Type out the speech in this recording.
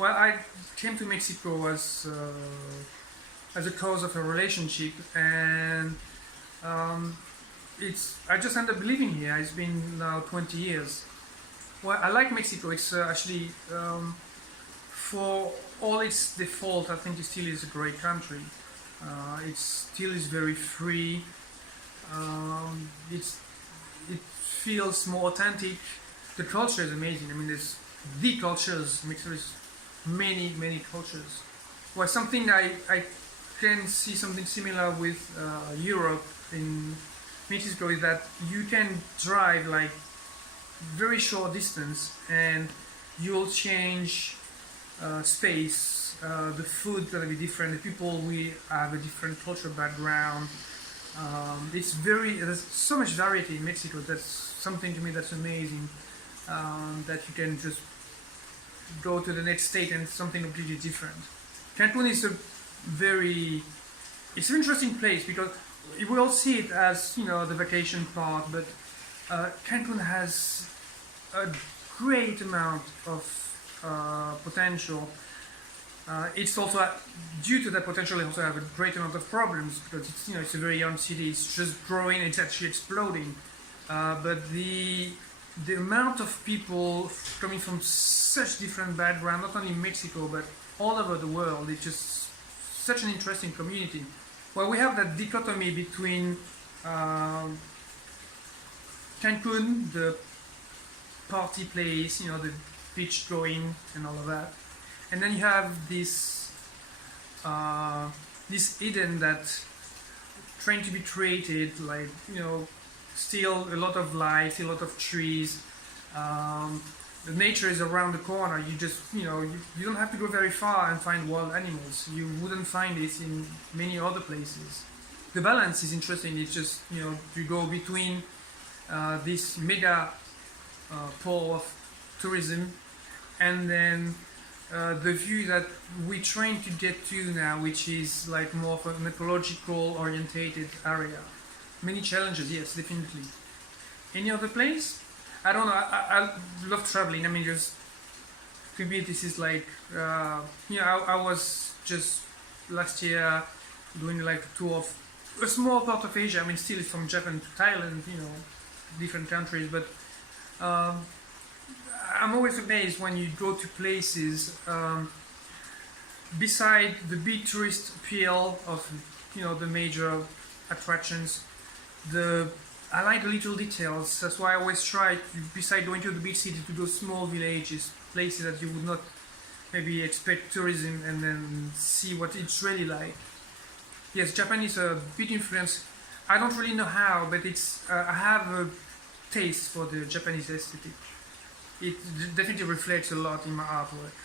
Well, I came to Mexico as a cause of a relationship, and um, it's I just ended up living here. It's been now 20 years. Well, I like Mexico. It's actually for all its default, I think it still is a great country. It still is very free. It feels more authentic. The culture is amazing. I mean, there's the cultures. Mexico is many cultures. Well, something I can see something similar with Europe in Mexico is that you can drive like very short distance and you'll change space. The food gonna be different. The people we have a different cultural background. There's so much variety in Mexico. That's something to me that's amazing. That you can just go to the next state and something completely different. Cancun is it's an interesting place because we all see it as the vacation part, but Cancun has a great amount of potential. It's also due to that potential, it also have a great amount of problems because it's a very young city. It's just growing. It's actually exploding. But the amount of people coming from such different backgrounds, not only in Mexico but all over the world, it's just such an interesting community. Well, we have that dichotomy between Cancun, the party place, the beach going and all of that, and then you have this Eden that trying to be created, like still a lot of life, a lot of trees. The nature is around the corner. You just you don't have to go very far and find wild animals. You wouldn't find it in many other places. The balance is interesting. It's just you go between this mega pole of tourism and then the view that we're trying to get to now, which is like more of an ecological orientated area. Many challenges, yes, definitely. Any other place? I don't know. I love traveling. I mean, just to me, this is like I was just last year doing like a tour of a small part of Asia. I mean, still from Japan to Thailand, different countries. But I'm always amazed when you go to places. Beside the big tourist appeal of the major attractions, I like the little details. That's why I always try to, beside going to the big city, to go small villages, places that you would not maybe expect tourism, and then see what it's really like. Yes, Japan is a big influence. I don't really know how, but I have a taste for the Japanese aesthetic. It definitely reflects a lot in my artwork.